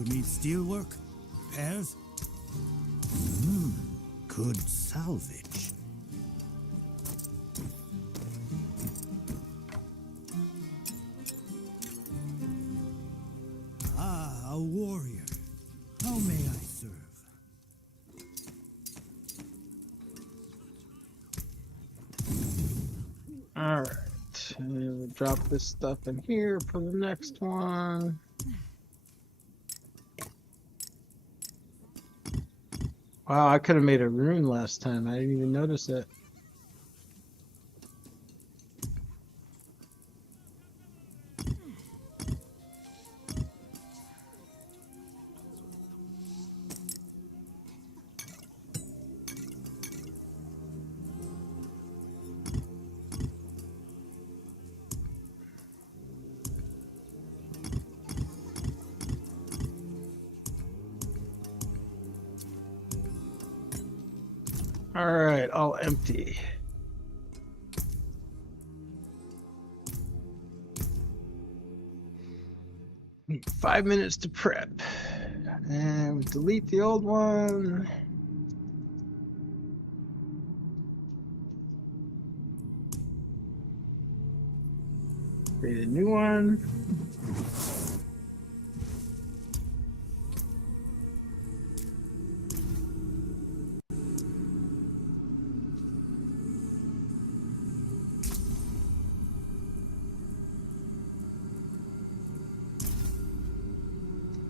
You need steelwork? Repairs? Good salvage. Ah, a warrior. How may I serve? Alright. We'll drop this stuff in here for the next one. Wow, I could have made a rune last time. I didn't even notice it. Alright, all empty. Need 5 minutes to prep. And we delete the old one. Create a new one.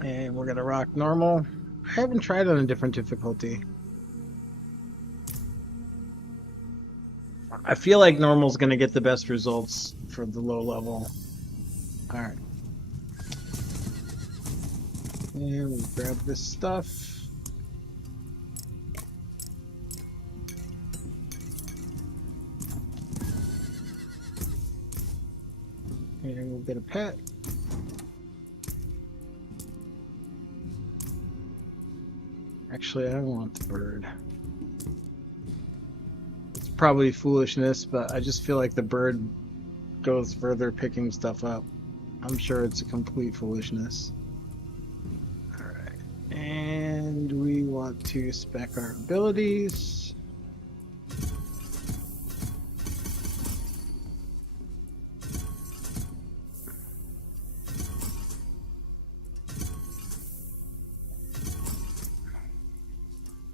And we're gonna rock normal. I haven't tried on a different difficulty. I feel like normal's gonna get the best results for the low level. Alright. And we grab this stuff. And we'll get a pet. Actually, I don't want the bird. It's probably foolishness, but I just feel like the bird goes further picking stuff up. I'm sure it's a complete foolishness. Alright. And we want to spec our abilities.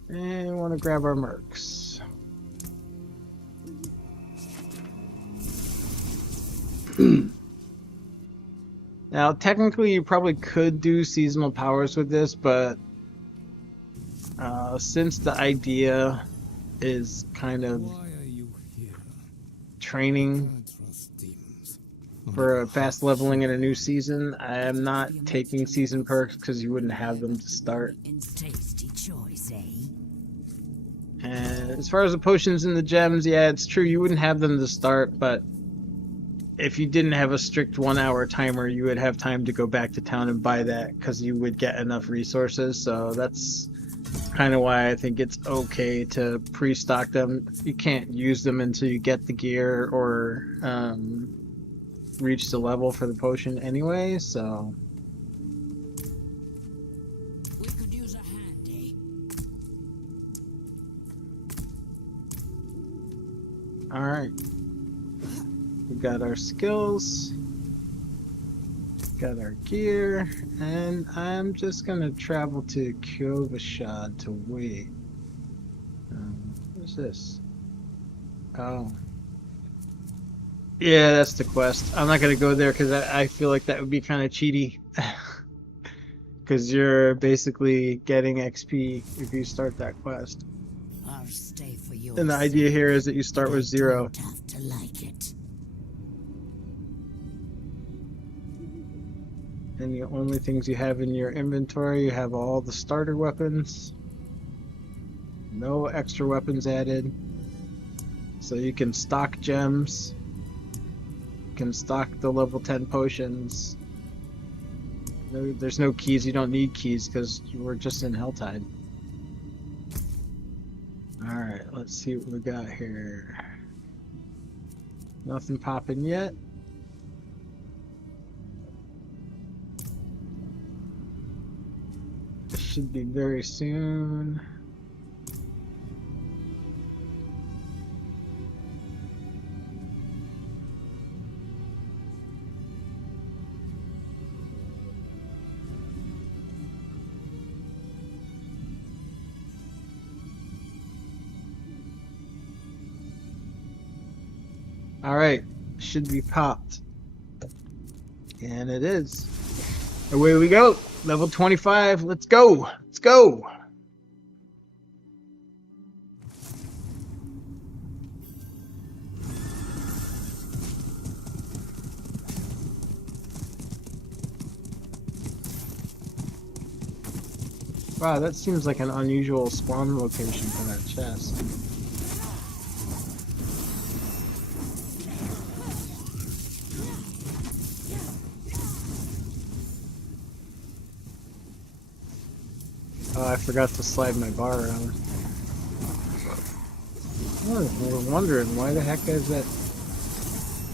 And we want to grab our mercs. Now, technically, you probably could do seasonal powers with this, but since the idea is kind of training for a fast leveling in a new season, I am not taking season perks because you wouldn't have them to start. And as far as the potions and the gems, yeah, it's true, you wouldn't have them to start, but if you didn't have a strict 1 hour timer, you would have time to go back to town and buy that because you would get enough resources. So that's kind of why I think it's okay to pre-stock them. You can't use them until you get the gear or reach the level for the potion anyway, so... We could use a hand, eh? Alright. We got our skills. Got our gear. And I'm just gonna travel to Kyovashad to wait. What's this? Oh. Yeah, that's the quest. I'm not gonna go there because I feel like that would be kind of cheaty. Because you're basically getting XP if you start that quest. I'll stay for yours. And the idea here is that you start with 0. Don't have to like it. And the only things you have in your inventory, you have all the starter weapons. No extra weapons added. So you can stock gems. You can stock the level 10 potions. No, there's no keys. You don't need keys because we're just in Helltide. Alright, let's see what we got here. Nothing popping yet. This should be very soon. All right, should be popped. And it is. Away we go. Level 25. Let's go. Let's go. Wow, that seems like an unusual spawn location for that chest. Oh, I forgot to slide my bar around. Oh, I was wondering why the heck is that?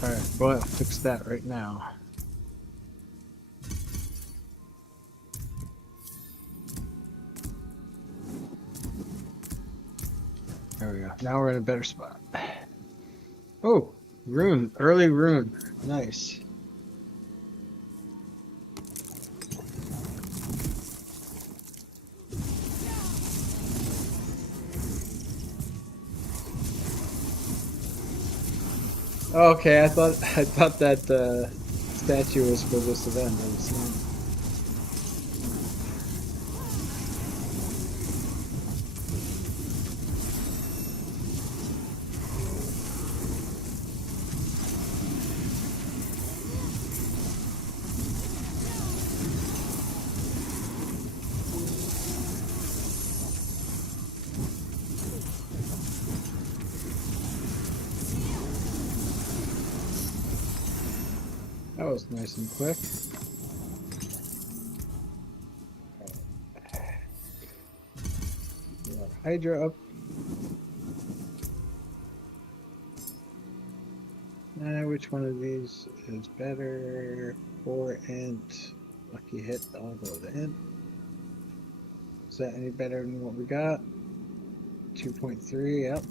Alright, well, I'll fix that right now. There we go. Now we're in a better spot. Oh, rune. Early rune. Nice. Okay, I thought that statue was for this event. It's not. That was nice and quick. Hydra up. Which one of these is better? 4 int. Lucky hit. I'll go with int. Is that any better than what we got? 2.3. Yep.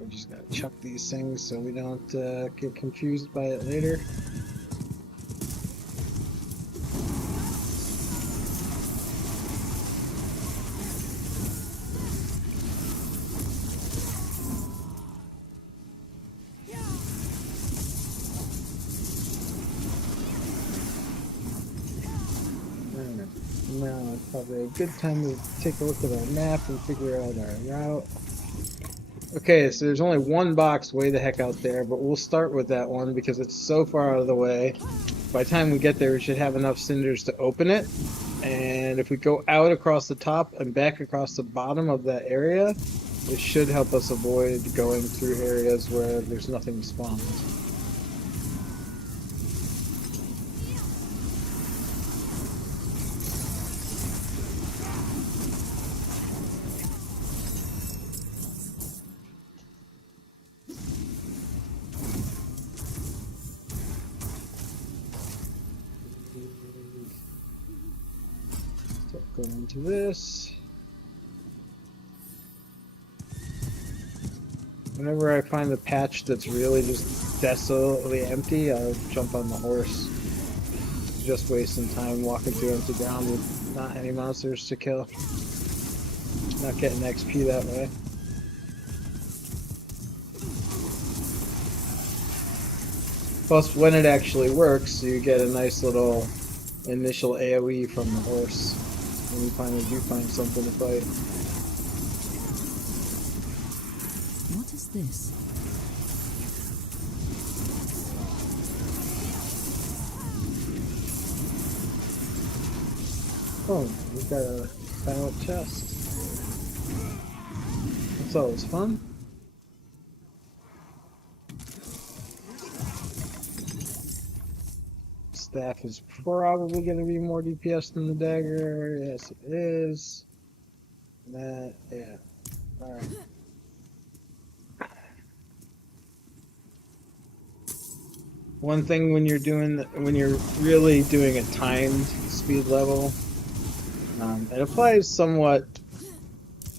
We're just gonna chuck these things so we don't get confused by it later. Now it's probably a good time to take a look at our map and figure out our route. Okay, so there's only one box way the heck out there, but we'll start with that one because it's so far out of the way. By the time we get there, we should have enough cinders to open it. And if we go out across the top and back across the bottom of that area, it should help us avoid going through areas where there's nothing spawned. Go into this. Whenever I find a patch that's really just desolately empty, I'll jump on the horse. Just wasting time walking through empty ground with not any monsters to kill. Not getting XP that way. Plus, when it actually works, you get a nice little initial AoE from the horse. When you finally do find something to fight. What is this? Oh, we got a final chest. That's always fun. Staff is probably going to be more DPS than the dagger. Yes, it is. That, yeah. Alright. One thing when you're when you're really doing a timed speed level, it applies somewhat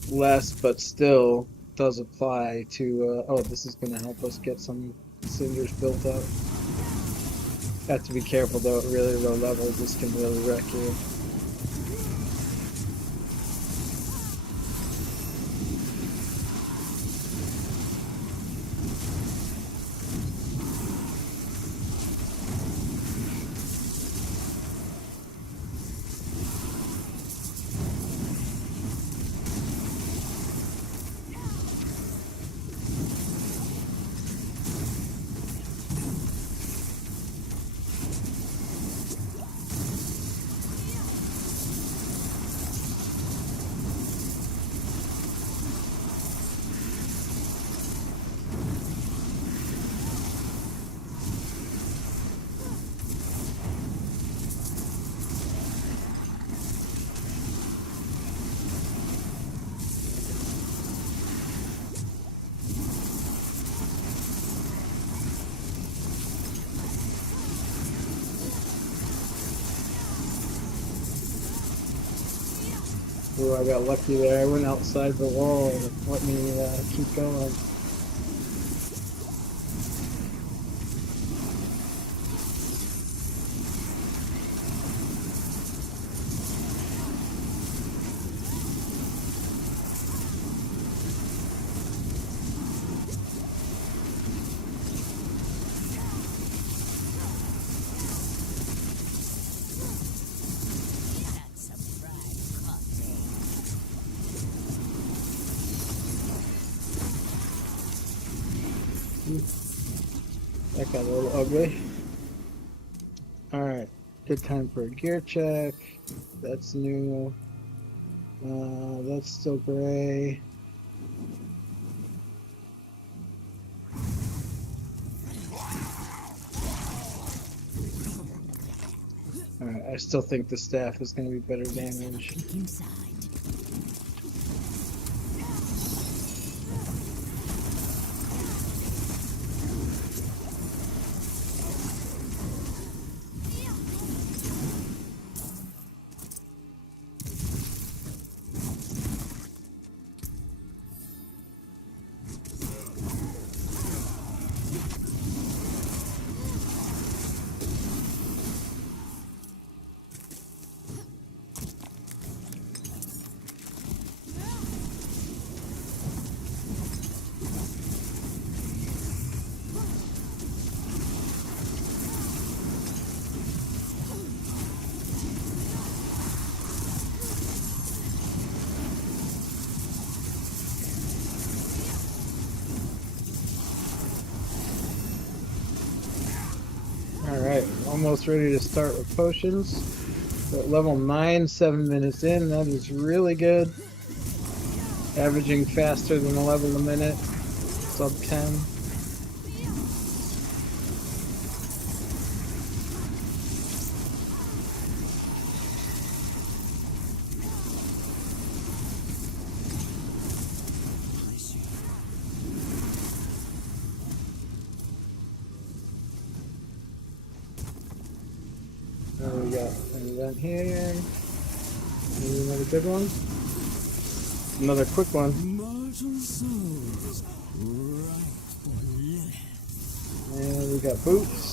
less, but still does apply to. Oh, this is going to help us get some cinders built up. Have to be careful though. At really low level, this can really wreck you. Ooh, I got lucky there. I went outside the wall and it let me keep going. That got a little ugly. Alright, good time for a gear check. That's new. That's still gray. Alright, I still think the staff is going to be better damage. Inside. Alright, almost ready to start with potions. We're at level 9, 7 minutes in. That is really good. Averaging faster than a level a minute. Sub 10. We got an event here. Maybe another good one. Another quick one. Mortal souls, right for living. And we got boots.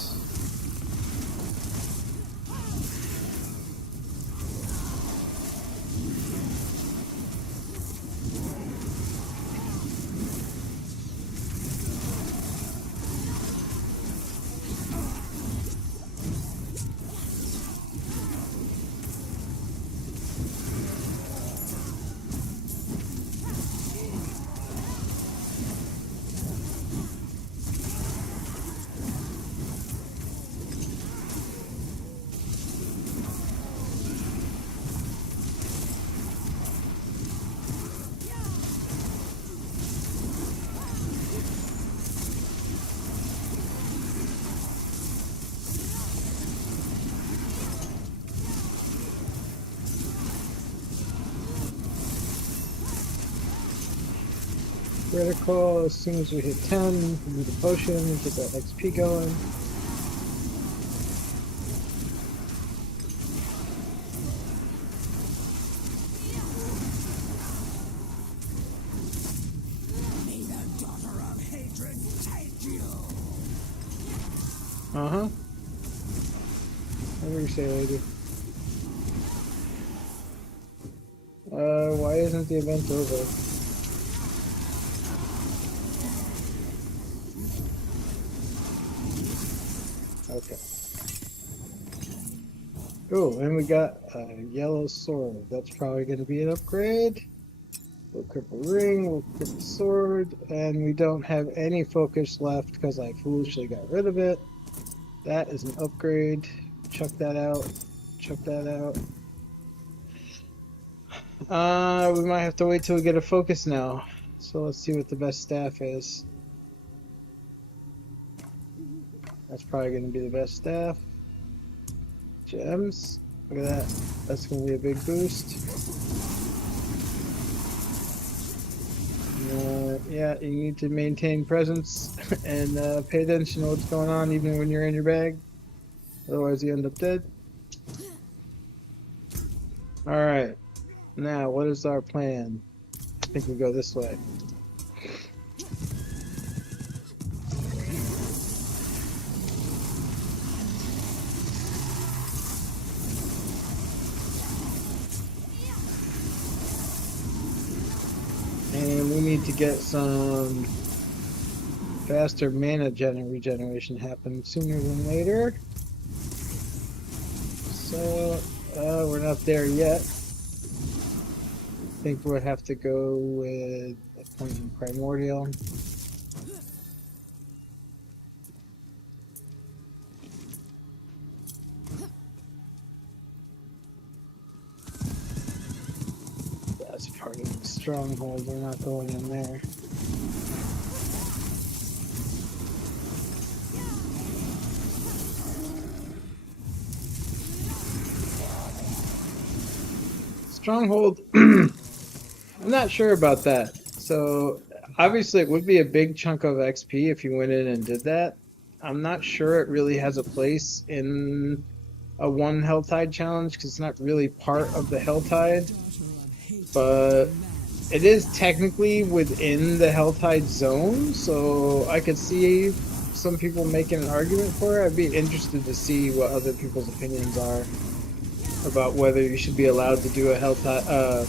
Critical as soon as we hit 10, we do the potion, we get that XP going. Uh-huh. Whatever you say, lady. Why isn't the event over? Okay. Oh, and we got a yellow sword. That's probably going to be an upgrade. We'll equip a ring, we'll equip a sword, and we don't have any focus left because I foolishly got rid of it. That is an upgrade. Chuck that out. Chuck that out. We might have to wait till we get a focus now. So let's see what the best staff is. That's probably going to be the best staff. Gems. Look at that. That's going to be a big boost. Yeah, you need to maintain presence and pay attention to what's going on even when you're in your bag. Otherwise you end up dead. Alright. Now, what is our plan? I think we go this way. And we need to get some faster mana regeneration happen sooner than later. So, we're not there yet. I think we'll have to go with a point in Primordial. That's part of the stronghold, we're not going in there. Stronghold, I'm not sure about that. So, obviously it would be a big chunk of XP if you went in and did that. I'm not sure it really has a place in a One Helltide challenge because it's not really part of the Helltide. But it is technically within the Helltide zone, so I could see some people making an argument for it. I'd be interested to see what other people's opinions are about whether you should be allowed to do a Helltide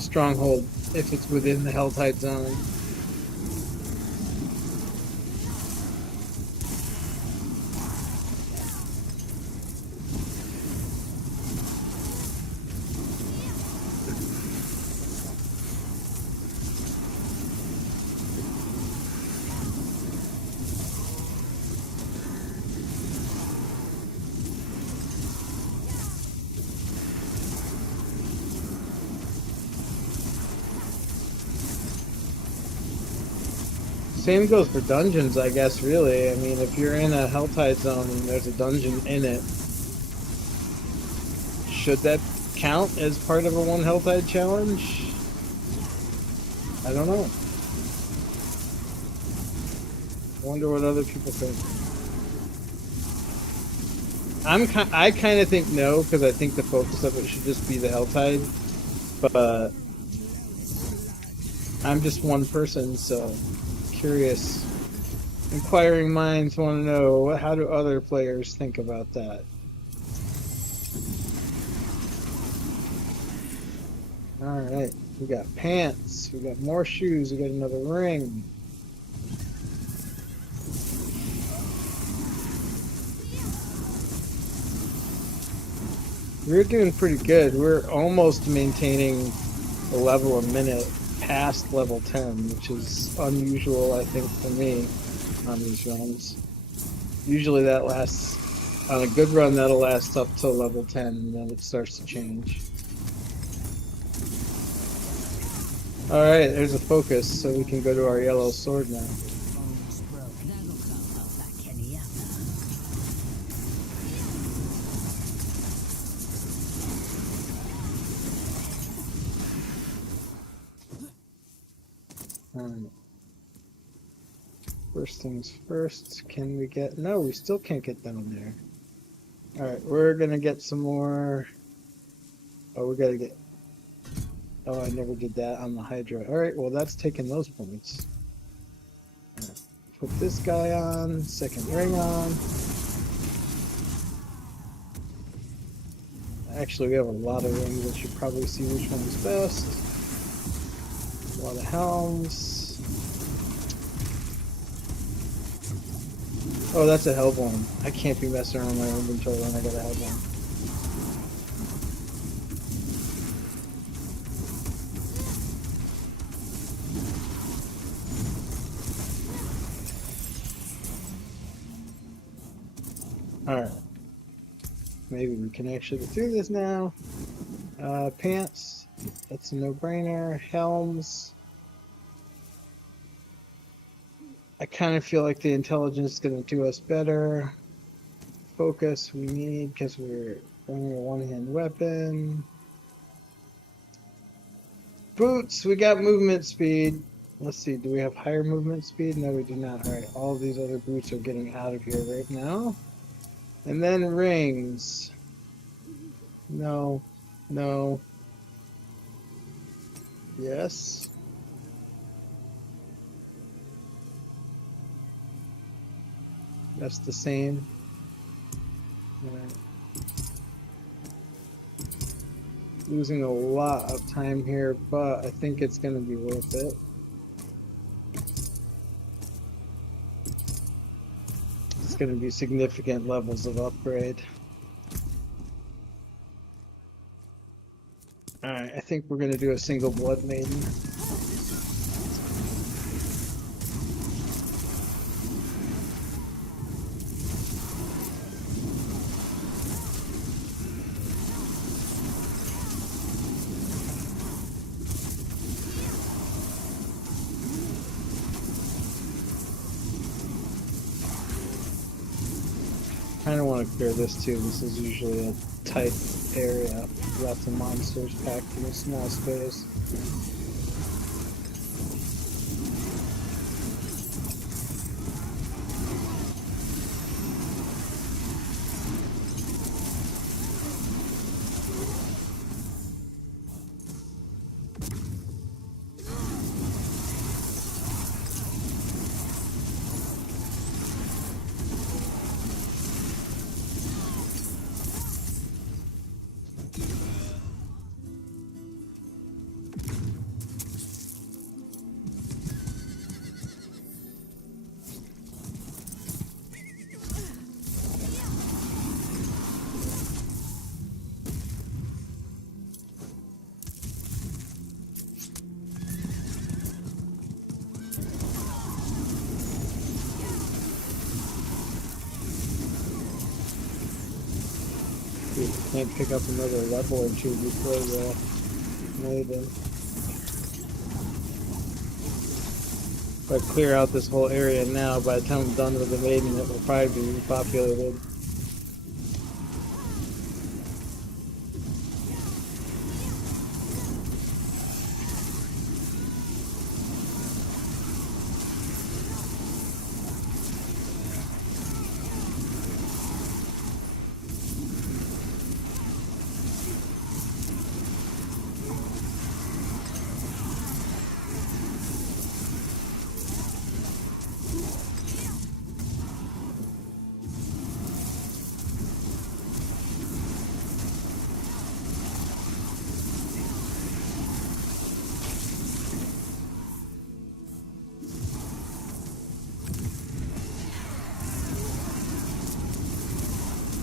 stronghold if it's within the Helltide zone. Same goes for dungeons, I guess, really. I mean, if you're in a Helltide zone and there's a dungeon in it, should that count as part of a One Helltide challenge? I don't know. I wonder what other people think. I kind of think no, because I think the focus of it should just be the Helltide. But I'm just one person, so curious. Inquiring minds want to know, how do other players think about that? Alright, we got pants, we got more shoes, we got another ring. We're doing pretty good. We're almost maintaining a level a minute past level 10, which is unusual, I think, for me on these runs. Usually that lasts, on a good run, that'll last up till level 10, and then it starts to change. Alright, there's a focus, so we can go to our yellow sword now. First things first, can we get... No, we still can't get down there. Alright, we're gonna get some more... Oh, we gotta get... Oh, I never did that on the Hydra. Alright, well that's taking those points. Right. Put this guy on, second ring on. Actually, we have a lot of rings. I should probably see which one's best. A lot of helms. Oh, that's a Hellborn. I can't be messing around my inventory when I got a Hellborn. Alright. Maybe we can actually get through this now. Pants. That's a no-brainer. Helms. I kind of feel like the intelligence is going to do us better. Focus we need because we're running a one-hand weapon. Boots, we got movement speed. Let's see, do we have higher movement speed? No, we do not. Alright, all of these other boots are getting out of here right now. And then rings. No. No. Yes. That's the same. Alright. Losing a lot of time here, but I think it's going to be worth it. It's going to be significant levels of upgrade. Alright, I think we're going to do a single Blood Maiden. I don't want to clear this too. This is usually a tight area. Lots of monsters packed in a small space. We can't pick up another level or two before the Maiden. If I clear out this whole area now, by the time I'm done with the Maiden, it will probably be repopulated.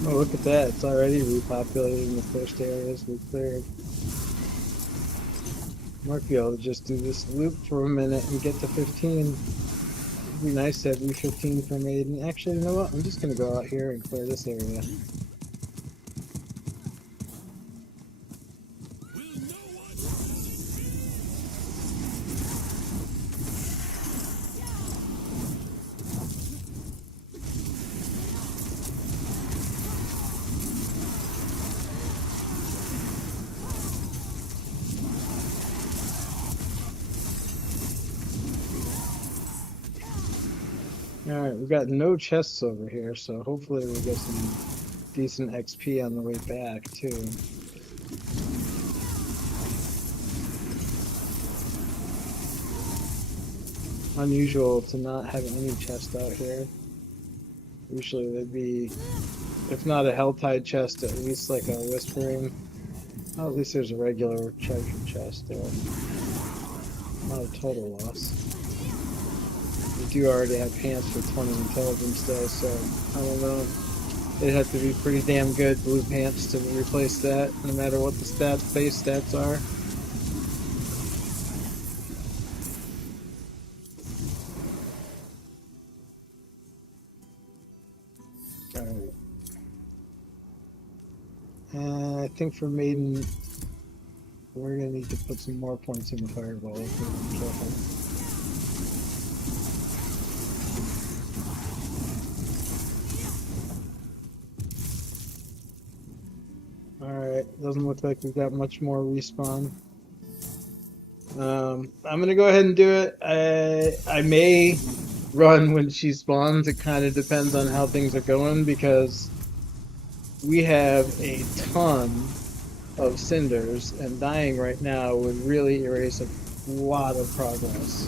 Oh, look at that. It's already repopulating the first areas we cleared. Might be able to just do this loop for a minute and get to 15. It'd be nice to have E15 for Maiden. Actually, you know what? I'm just going to go out here and clear this area. Alright, we've got no chests over here, so hopefully we'll get some decent XP on the way back, too. Unusual to not have any chest out here. Usually there'd be, if not a Helltide chest, at least like a Whispering. Oh, at least there's a regular treasure chest there. Not a total loss. We do already have pants for 20 intelligence though, so I don't know. They'd have to be pretty damn good blue pants to replace that, no matter what the base stats are. Alright. I think for Maiden, we're gonna need to put some more points in the fireball if we're not careful. Alright, doesn't look like we've got much more respawn. I'm gonna go ahead and do it. I may run when she spawns. It kind of depends on how things are going because we have a ton of cinders, and dying right now would really erase a lot of progress.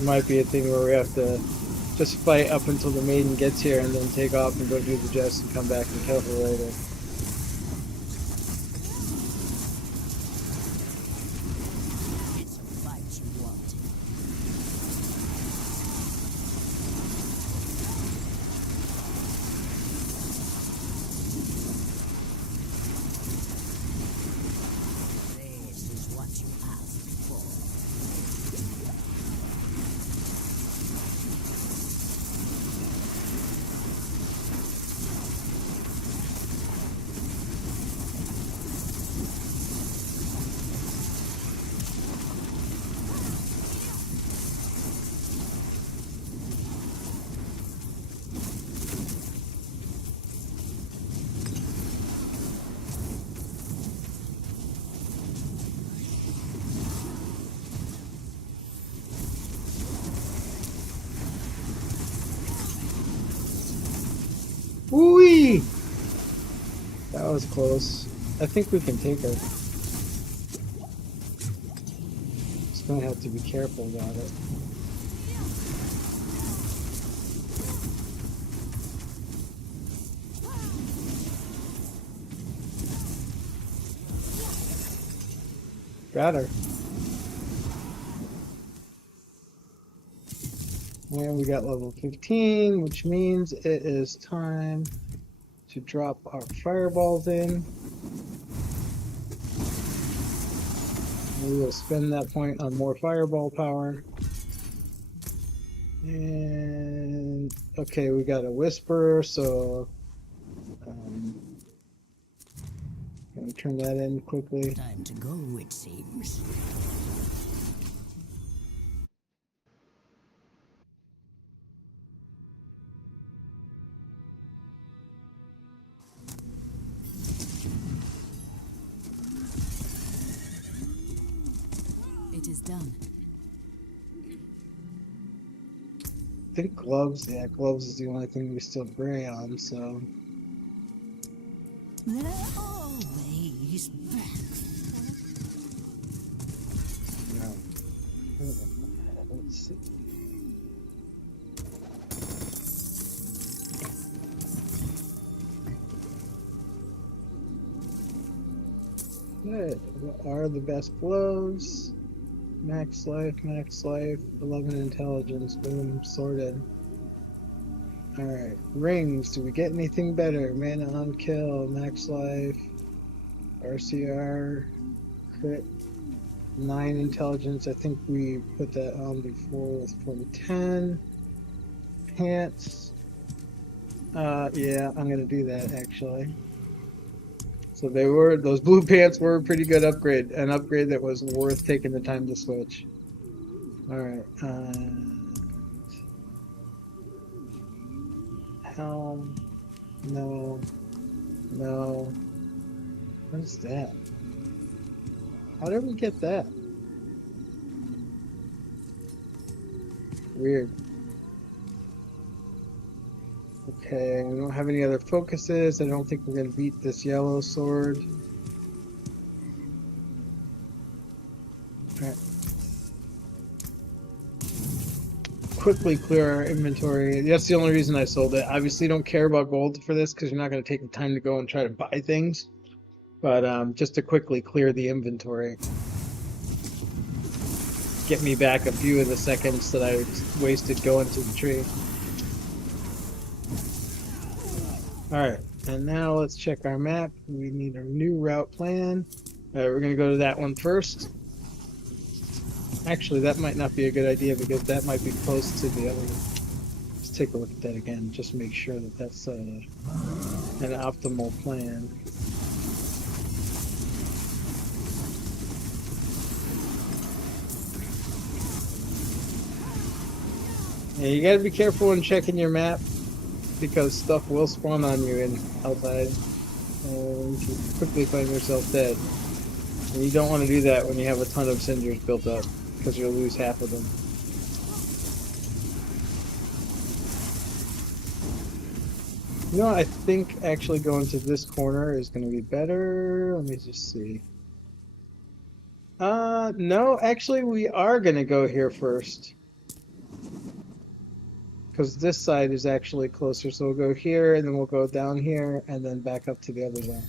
It might be a thing where we have to just fight up until the Maiden gets here and then take off and go do the chest and come back and kill her later. Whee! That was close. I think we can take her. Just gonna have to be careful about it. Got her. And we got level 15, which means it is time to drop our fireballs in. We will spend that point on more fireball power. And okay, we got a whisper, so gonna turn that in quickly. Time to go, it seems. It is done. I think gloves, yeah, gloves is the only thing we still gray on, so. They're always back. No. Let's see. Good. What are the best gloves? Max life, 11 intelligence, boom, sorted. Alright, rings, do we get anything better? Mana on kill, max life, RCR, crit, 9 intelligence, I think we put that on before with 10. Pants, yeah, I'm gonna do that actually. So those blue pants were a pretty good upgrade, an upgrade that was worth taking the time to switch. Alright, helm, no, what is that? How did we get that? Weird. Okay, we don't have any other focuses. I don't think we're going to beat this yellow sword. quickly clear our inventory. That's the only reason I sold it. Obviously, don't care about gold for this because you're not going to take the time to go and try to buy things. But just to quickly clear the inventory. Get me back a few of the seconds that I wasted going to the tree. Alright, and now let's check our map. We need a new route plan. We're going to go to that one first. Actually, that might not be a good idea because that might be close to the other one. Let's take a look at that again, just make sure that that's an optimal plan. Yeah, you gotta be careful when checking your map because stuff will spawn on you in Helltide and you can quickly find yourself dead. And you don't want to do that when you have a ton of cinders built up because you'll lose half of them. You know, I think actually going to this corner is going to be better. Let me just see. No, actually we are going to go here first. Because this side is actually closer, so we'll go here, and then we'll go down here, and then back up to the other zone.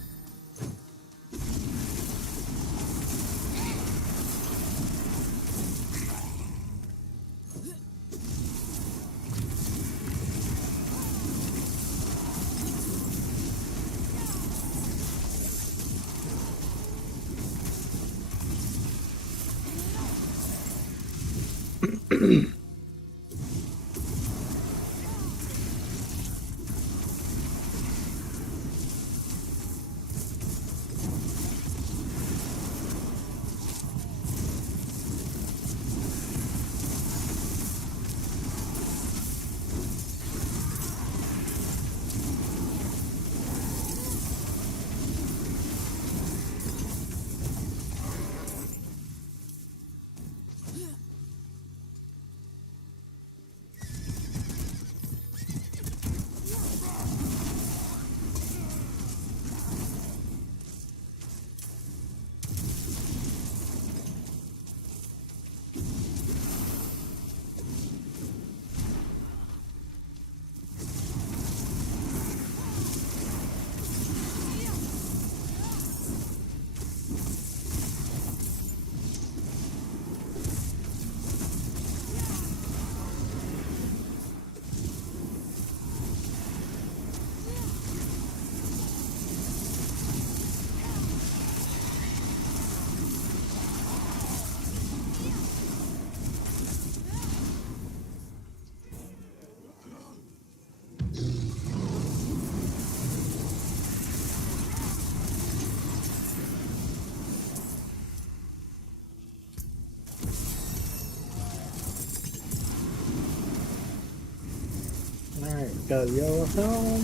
Alright, got a yellow helm.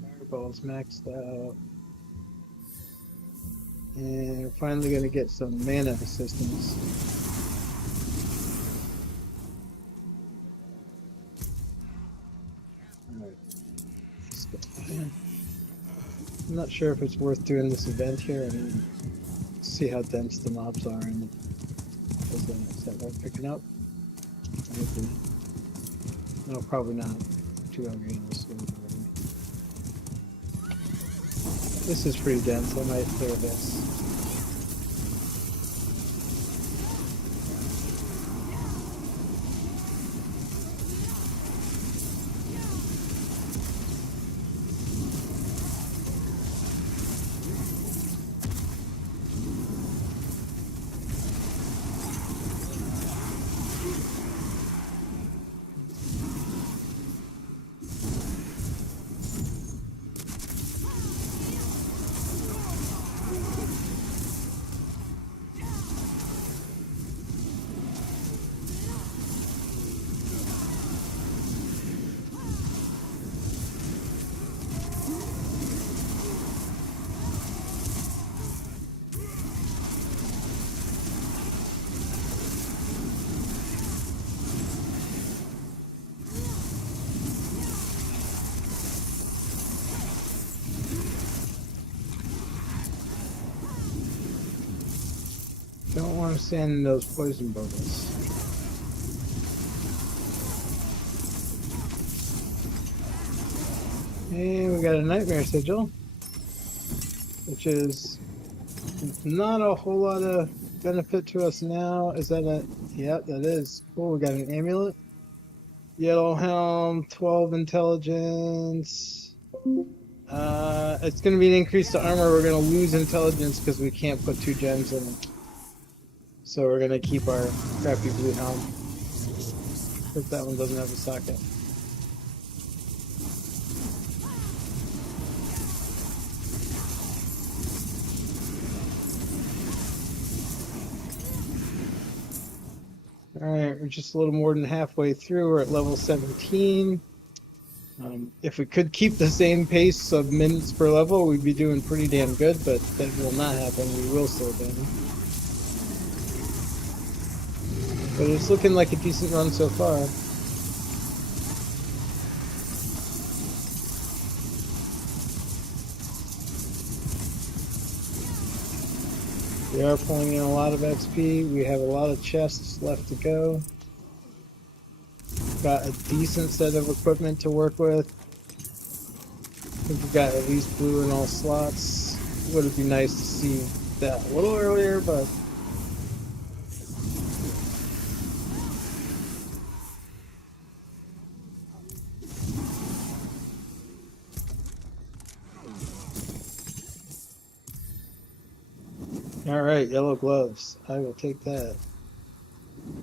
Fireball's maxed out. And we're finally going to get some mana assistance. Alright. Let's go. I'm not sure if it's worth doing this event here. I mean, see how dense the mobs are and is that worth picking up? Maybe. No, probably not. Too hungry in this already. This is pretty dense. I might clear this. I'm standing those poison bubbles. And we got a nightmare sigil, which is not a whole lot of benefit to us now. Is that a... Yep, that is. Cool, we got an amulet. Yellow helm, 12 intelligence. It's going to be an increase to armor. We're going to lose intelligence because we can't put 2 gems in it. So we're going to keep our crappy blue helm. Because that one doesn't have a socket. Alright, we're just a little more than halfway through. We're at level 17. If we could keep the same pace of minutes per level, we'd be doing pretty damn good, but that will not happen. We will slow down. But it's looking like a decent run so far. We are pulling in a lot of XP. We have a lot of chests left to go. Got a decent set of equipment to work with. I think we got at least blue in all slots. Would it be nice to see that a little earlier, but... Alright, yellow gloves. I will take that.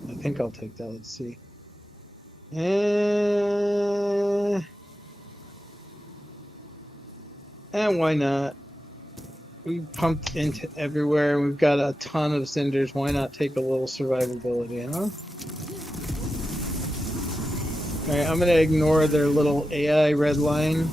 I think I'll take that. Let's see. And why not? We pumped into everywhere. We've got a ton of cinders. Why not take a little survivability, huh? Alright, I'm going to ignore their little AI red line.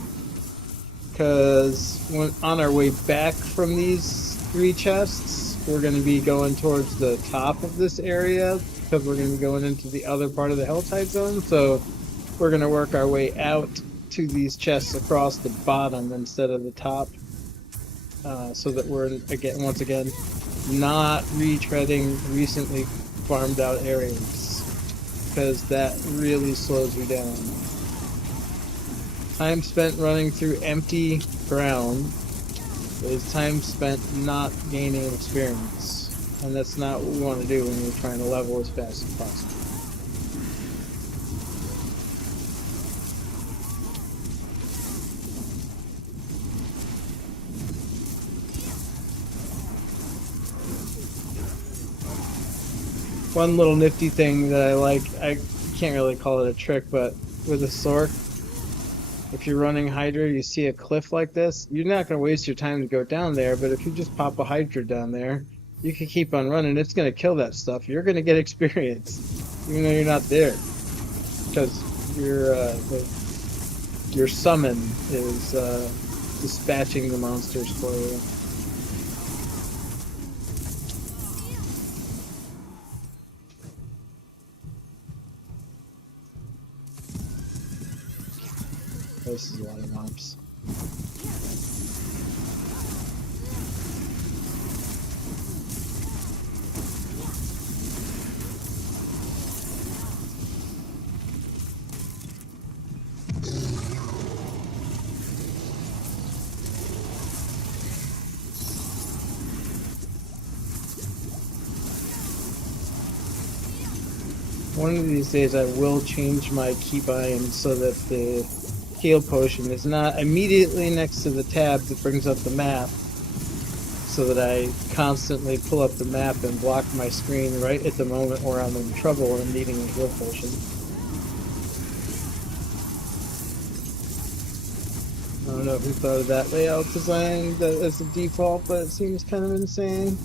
Because on our way back from these 3 chests, we're going to be going towards the top of this area. Because we're going to be going into the other part of the Helltide zone. So we're going to work our way out to these chests across the bottom instead of the top. So that we're, once again, not retreading recently farmed out areas. Because that really slows you down. Time spent running through empty ground is time spent not gaining experience. And that's not what we want to do when we're trying to level as fast as possible. One little nifty thing that I like, I can't really call it a trick, but with a sword, if you're running Hydra, you see a cliff like this, you're not going to waste your time to go down there, but if you just pop a Hydra down there, you can keep on running. It's going to kill that stuff. You're going to get experience, even though you're not there. Because your summon is dispatching the monsters for you. This is a lot of mobs. One of these days I will change my keybind so that the heal potion is not immediately next to the tab that brings up the map, so that I constantly pull up the map and block my screen right at the moment where I'm in trouble and needing a heal potion. I don't know who thought of that layout design as a default, but it seems kind of insane.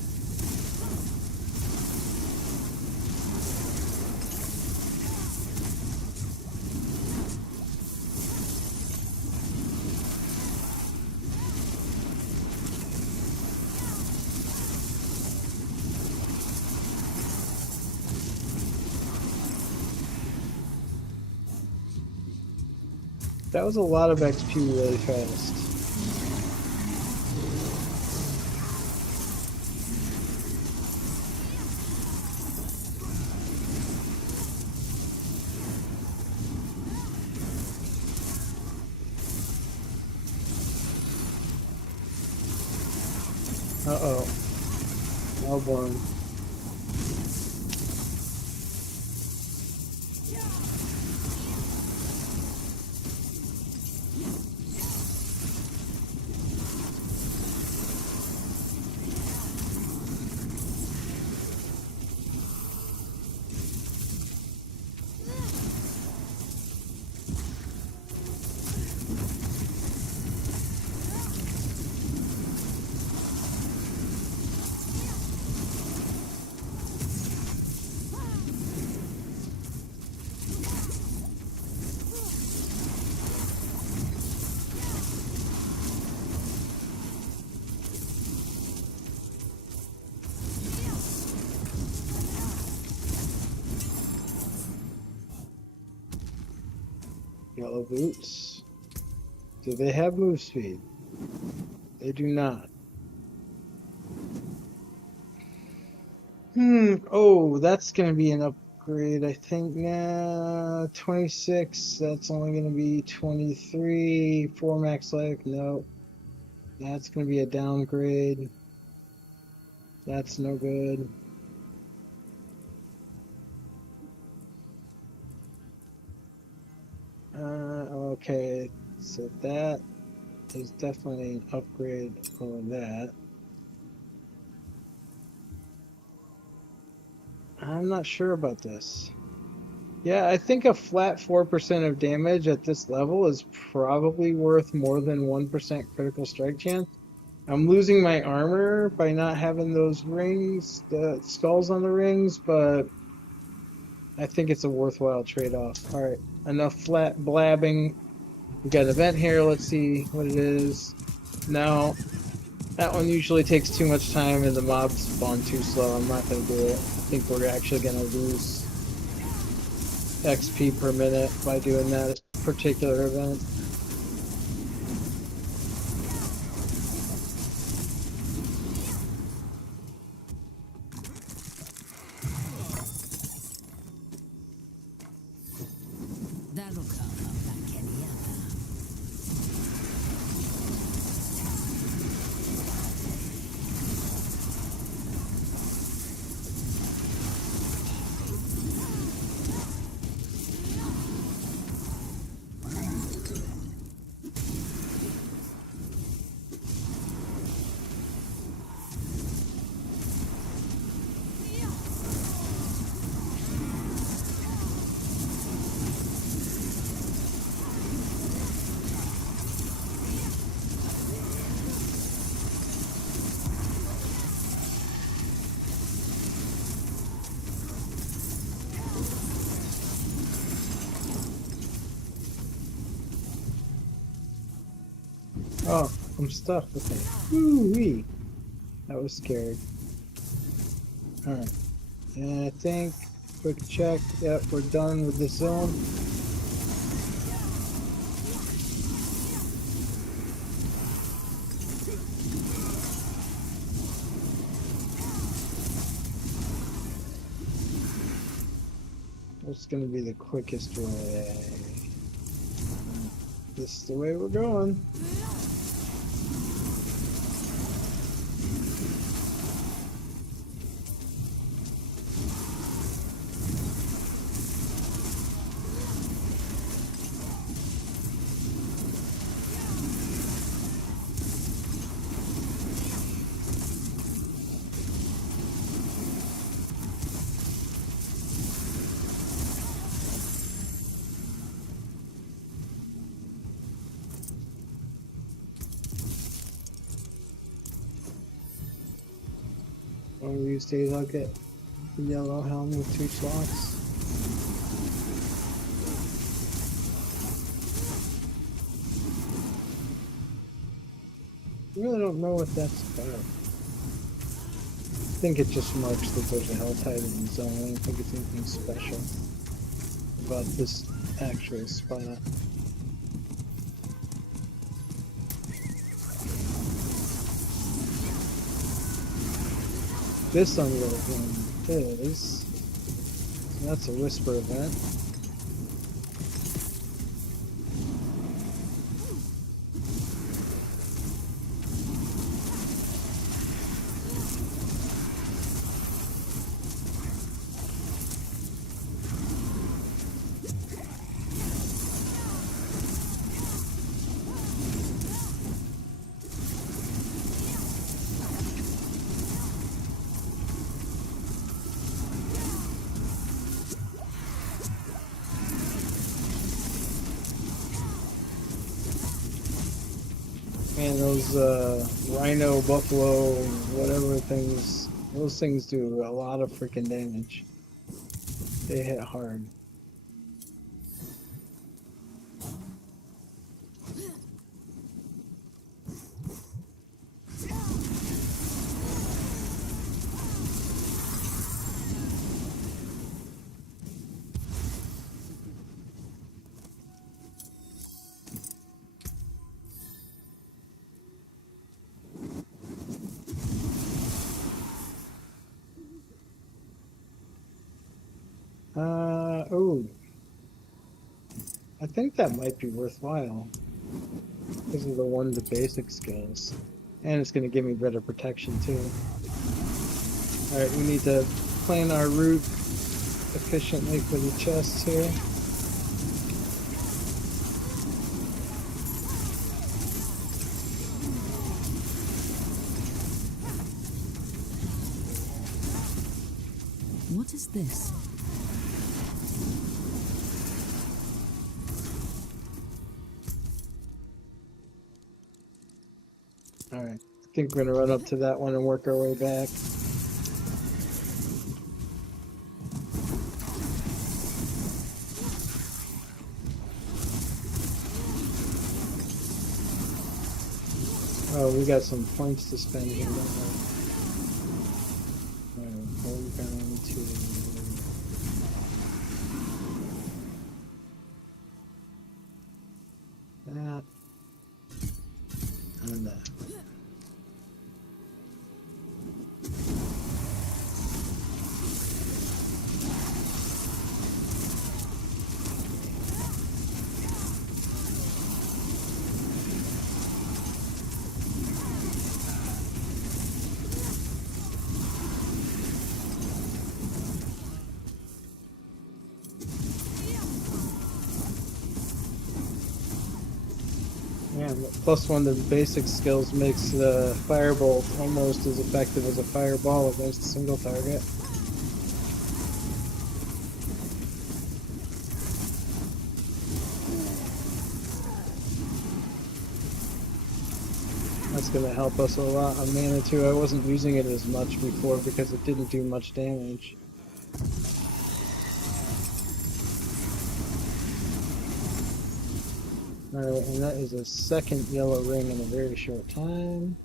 That was a lot of XP really fast. Uh-oh. Melbourne. Yellow boots. Do they have move speed? They do not. Oh, that's gonna be an upgrade, I think. Now 26. That's only gonna be 23. 4 max life. No. That's gonna be a downgrade. That's no good. Okay. So that is definitely an upgrade over that. I'm not sure about this. Yeah, I think a flat 4% of damage at this level is probably worth more than 1% critical strike chance. I'm losing my armor by not having those rings, the skulls on the rings, but I think it's a worthwhile trade-off. All right, enough flat blabbing. We got an event here. Let's see what it is. No, that one usually takes too much time and the mobs spawn too slow. I'm not going to do it. I think we're actually going to lose XP per minute by doing that particular event. That'll come up like any other. Oh, I'm stuck. Okay. Woo-wee. That was scary. Alright. And I think, quick check. Yep, we're done with this zone. What's going to be the quickest way? This is the way we're going. One of these days I'll get the yellow helm with 2 slots. I really don't know what that's about. I think it just marks that there's a Helltide in the zone. I don't think it's anything special about this actual spot. This unload one is, so that's a whisper event. Man, those rhino, buffalo, whatever things, those things do a lot of freaking damage. They hit hard. Oh, I think that might be worthwhile because of the basic skills. And it's going to give me better protection too. Alright, we need to plan our route efficiently for the chests here. What is this? Alright, I think we're going to run up to that one and work our way back. Oh, we got some points to spend here, don't we? Alright, we're going to... that. And that. Yeah, +1 to the basic skills makes the firebolt almost as effective as a fireball against a single target. That's going to help us a lot on mana too. I wasn't using it as much before because it didn't do much damage. Alright, and that is a second yellow ring in a very short time.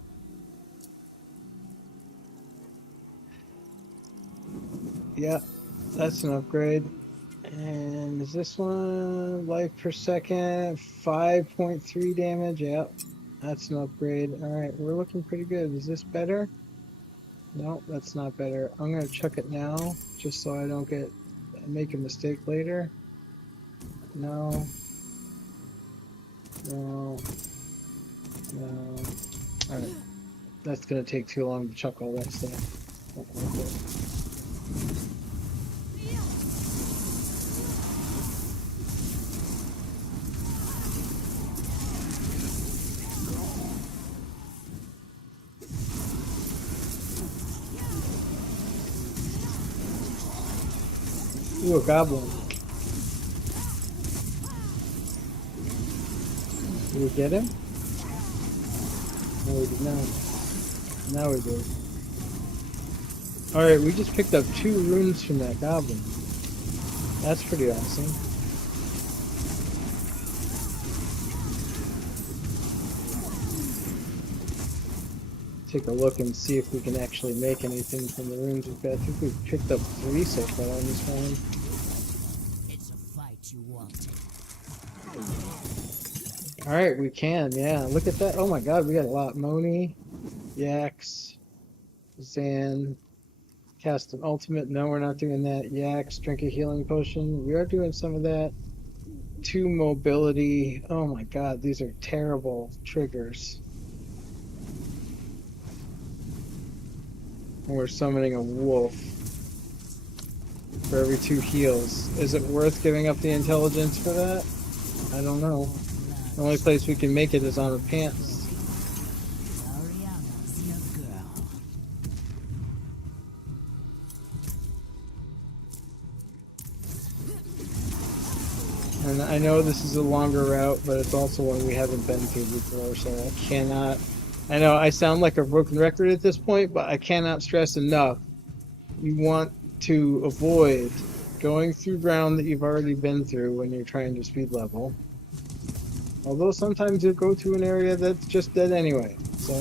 Yeah, that's an upgrade. And is this one life per second? 5.3 damage? Yep, that's an upgrade. Alright, we're looking pretty good. Is this better? No, that's not better. I'm gonna chuck it now, just so I don't make a mistake later. No. No. No. Alright. That's gonna take too long to chuck all that stuff. Ooh, a goblin. Did we get him? No, we did not. Now we do. Alright, we just picked up 2 runes from that goblin. That's pretty awesome. Take a look and see if we can actually make anything from the runes we've got. I think we've picked up 3 so far on this one. It's a fight you wanted. Alright, we can, yeah. Look at that. Oh my god, we got a lot. Moni, Yax, Zan, cast an ultimate. No, we're not doing that. Yax, drink a healing potion. We are doing some of that. 2 mobility. Oh my god, these are terrible triggers. And we're summoning a wolf for every 2 heals. Is it worth giving up the intelligence for that? I don't know. The only place we can make it is on her pants. Ariana's your girl. And I know this is a longer route, but it's also one we haven't been through before, so I cannot... I know I sound like a broken record at this point, but I cannot stress enough. You want to avoid going through ground that you've already been through when you're trying to speed level. Although sometimes you'll go to an area that's just dead anyway, so...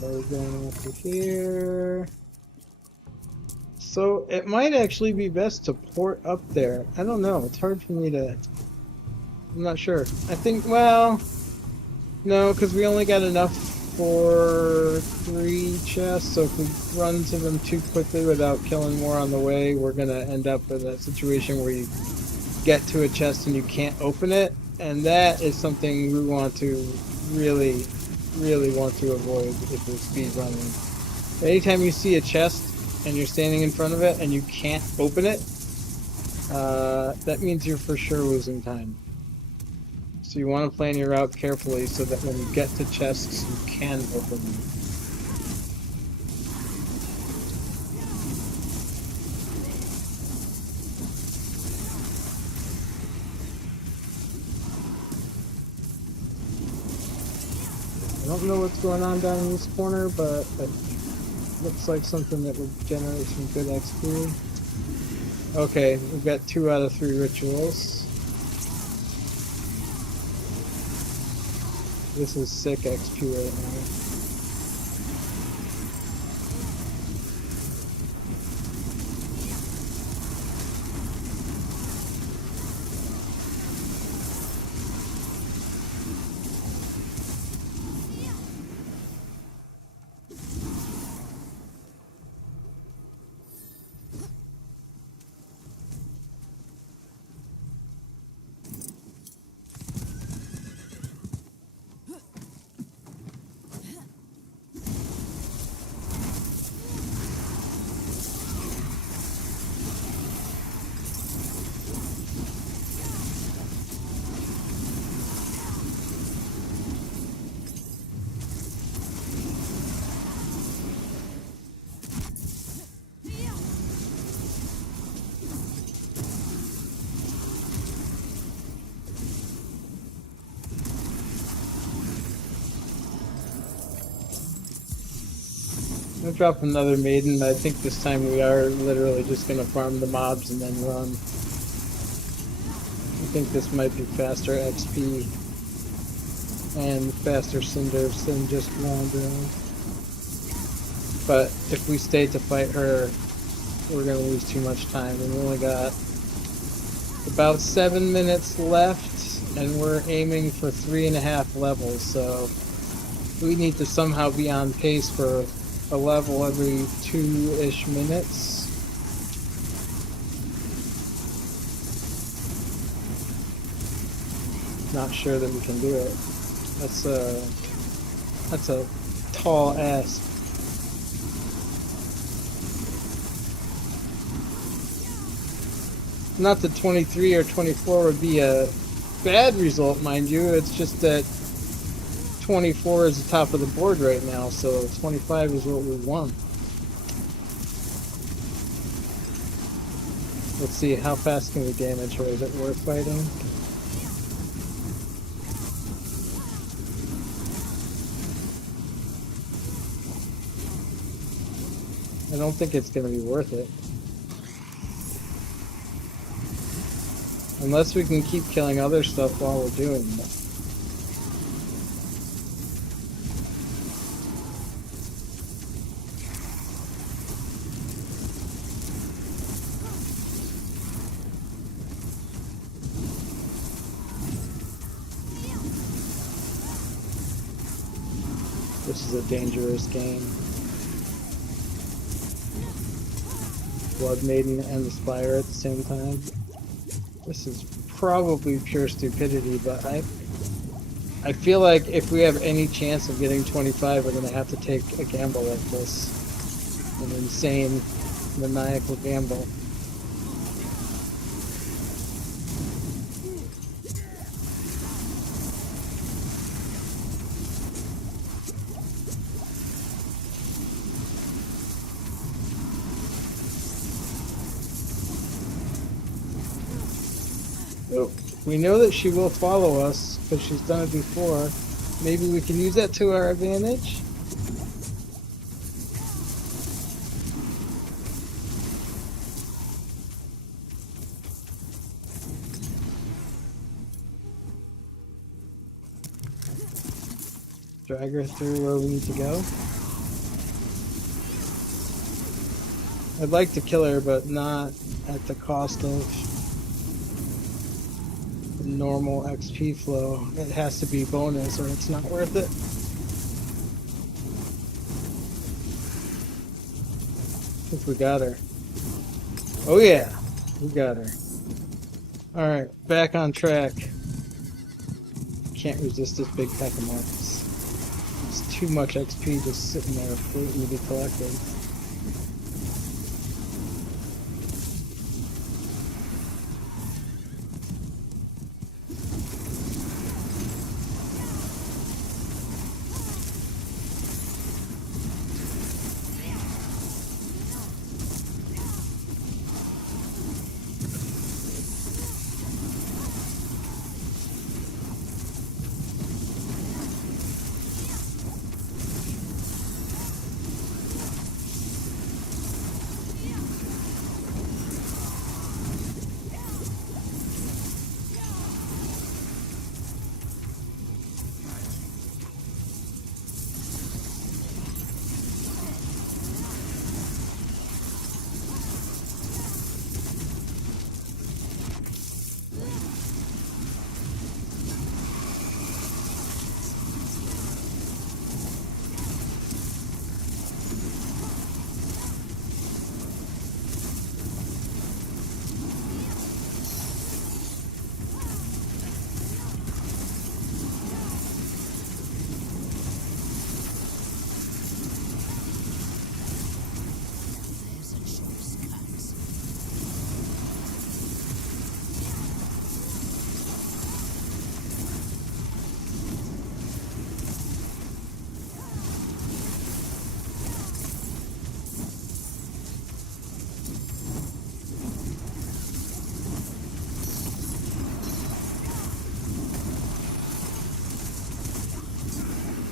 We're going up to here. So it might actually be best to port up there. I don't know. It's hard for me to... I'm not sure. I think, well... No, because we only got enough for 3 chests, so if we run to them too quickly without killing more on the way, we're going to end up in a situation where you get to a chest and you can't open it, and that is something we want to really want to avoid if we're speed running. Anytime you see a chest and you're standing in front of it and you can't open it, that means you're for sure losing time. So you want to plan your route carefully so that when you get to chests, you can open them. I don't know what's going on down in this corner, but it looks like something that would generate some good XP. Okay, we've got 2 out of 3 rituals. This is sick XP right now. I'll drop another maiden. I think this time we are literally just going to farm the mobs and then run. I think this might be faster XP and faster cinders than just wandering. But if we stay to fight her, we're going to lose too much time. And we only got about 7 minutes left, and we're aiming for 3.5 levels, so we need to somehow be on pace for a level every 2-ish minutes. Not sure that we can do it. That's a tall ask. Not that 23 or 24 would be a bad result, mind you. It's just that 24 is the top of the board right now, so 25 is what we want. Let's see, how fast can we damage her? Is it worth fighting? I don't think it's going to be worth it. Unless we can keep killing other stuff while we're doing it. This is a dangerous game. Blood Maiden and the Spire at the same time. This is probably pure stupidity, but I feel like if we have any chance of getting 25, we're going to have to take a gamble like this. An insane, maniacal gamble. So, we know that she will follow us because she's done it before. Maybe we can use that to our advantage. Drag her through where we need to go. I'd like to kill her, but not at the cost of the normal XP flow. It has to be bonus or it's not worth it. I think we got her. Oh yeah, we got her. Alright, back on track. Can't resist this big pack of marks. It's too much XP just sitting there waiting to be collected.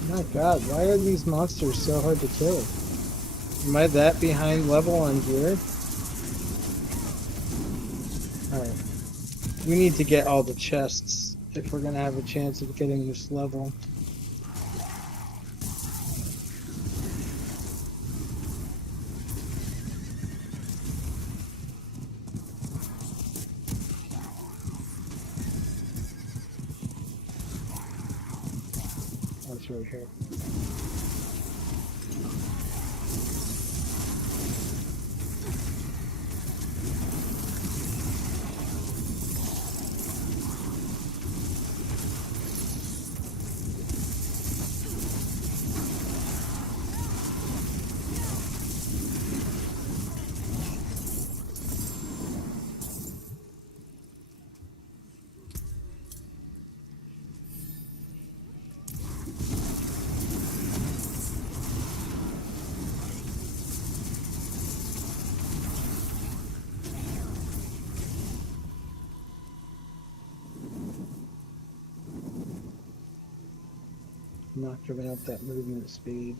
My god, why are these monsters so hard to kill? Am I that behind level on gear? Alright. We need to get all the chests if we're gonna have a chance of getting this level. That's right here. Not giving up that movement speed.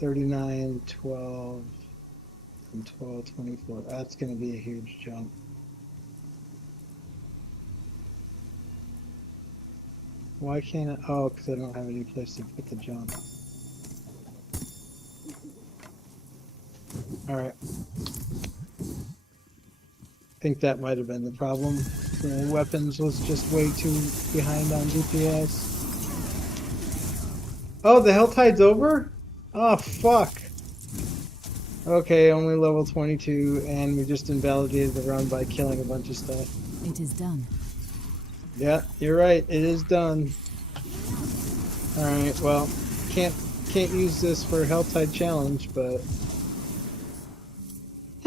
39, 12, and 12, 24. That's going to be a huge jump. Why can't I? Oh, because I don't have any place to put the jump. Alright. I think that might have been the problem. The weapons was just way too behind on DPS. Oh, the Helltide's over? Oh, fuck. Okay, only level 22, and we just invalidated the run by killing a bunch of stuff. It is done. Yeah, you're right. It is done. Alright, well, can't use this for Helltide challenge, but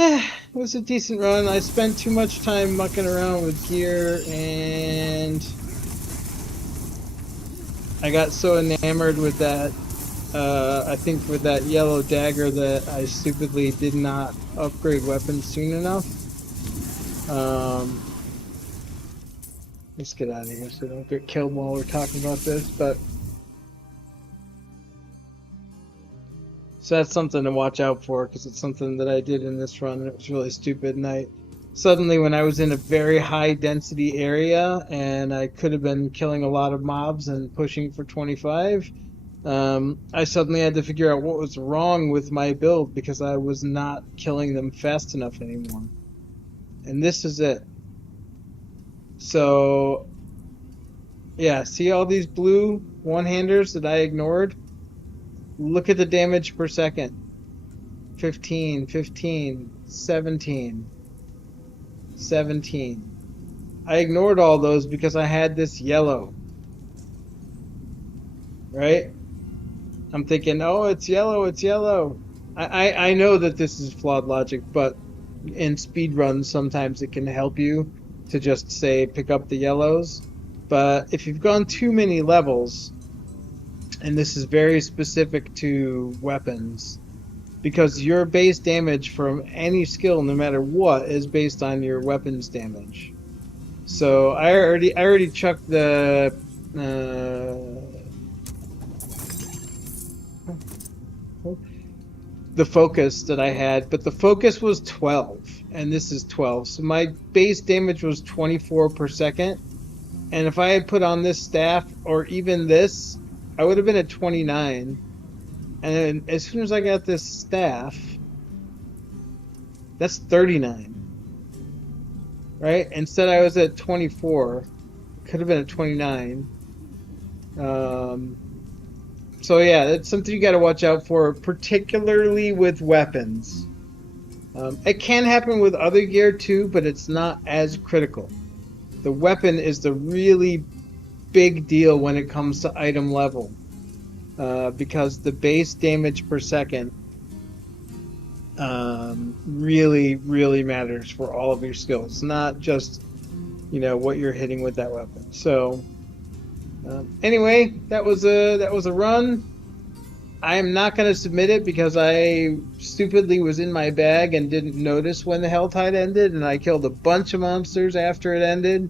It was a decent run. I spent too much time mucking around with gear, and I got so enamored with that, I think with that yellow dagger, that I stupidly did not upgrade weapons soon enough. Let's get out of here so I don't get killed while we're talking about this, but so that's something to watch out for, because it's something that I did in this run and it was really stupid. And I suddenly, when I was in a very high density area and I could have been killing a lot of mobs and pushing for 25, I suddenly had to figure out what was wrong with my build, because I was not killing them fast enough anymore. And this is it. So yeah, see all these blue one-handers that I ignored? Look at the damage per second. 15, 15, 17, 17. I ignored all those because I had this yellow. Right? I'm thinking, oh, it's yellow, it's yellow. I know that this is flawed logic, but in speedruns, sometimes it can help you to just say, pick up the yellows. But if you've gone too many levels, and this is very specific to weapons, because your base damage from any skill, no matter what, is based on your weapons damage. So I already chucked the focus that I had, but the focus was 12 and this is 12, so my base damage was 24 per second, and if I had put on this staff or even this, I would have been at 29. And then as soon as I got this staff, that's 39, right? Instead I was at 24, could have been at 29. So yeah, that's something you got to watch out for, particularly with weapons. It can happen with other gear too, but it's not as critical. The weapon is the really big deal when it comes to item level, because the base damage per second really matters for all of your skills, not just, you know, what you're hitting with that weapon. So anyway, that was a run. I am not going to submit it because I stupidly was in my bag and didn't notice when the Helltide ended, and I killed a bunch of monsters after it ended.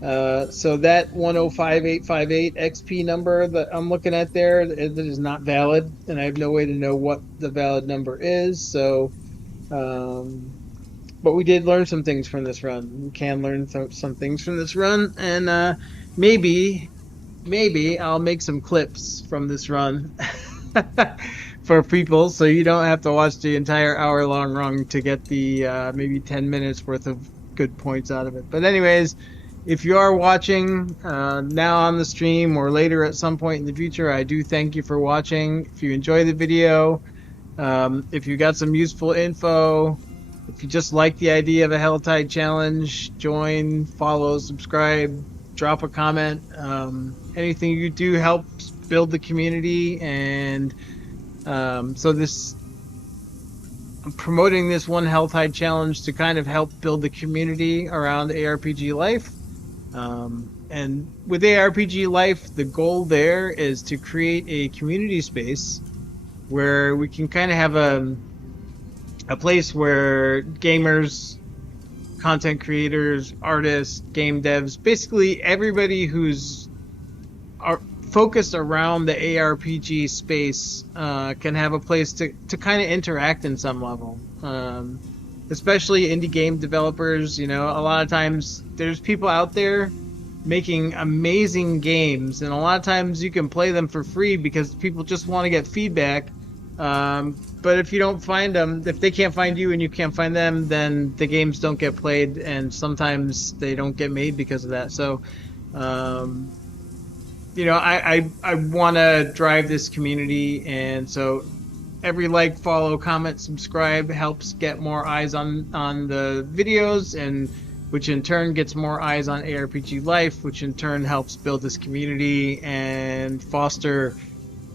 So that 105858 XP number that I'm looking at there, that is not valid, and I have no way to know what the valid number is. So, but we did learn some things from this run. We can learn some things from this run, and maybe I'll make some clips from this run for people, so you don't have to watch the entire hour-long run to get the maybe 10 minutes worth of good points out of it. But anyways, if you are watching now on the stream or later at some point in the future, I do thank you for watching. If you enjoy the video, if you got some useful info, if you just like the idea of a Helltide challenge, join, follow, subscribe, drop a comment. Anything you do helps build the community, and so I'm promoting this One Helltide challenge to kind of help build the community around ARPG Life. And with ARPG Life, the goal there is to create a community space where we can kind of have a place where gamers, content creators, artists, game devs, basically everybody who's focused around the ARPG space can have a place to kind of interact in some level. Especially indie game developers, you know, a lot of times there's people out there making amazing games, and a lot of times you can play them for free because people just want to get feedback. But if you don't find them, if they can't find you and you can't find them, then the games don't get played, and sometimes they don't get made because of that. So, you know, I want to drive this community, and so every like, follow, comment, subscribe helps get more eyes on the videos, and which in turn gets more eyes on ARPG Life, which in turn helps build this community and foster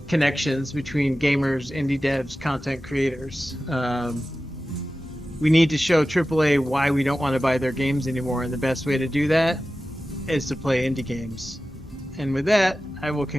connections between gamers, indie devs, content creators. we need to show AAA why we don't want to buy their games anymore, and the best way to do that is to play indie games. And with that, I will conclude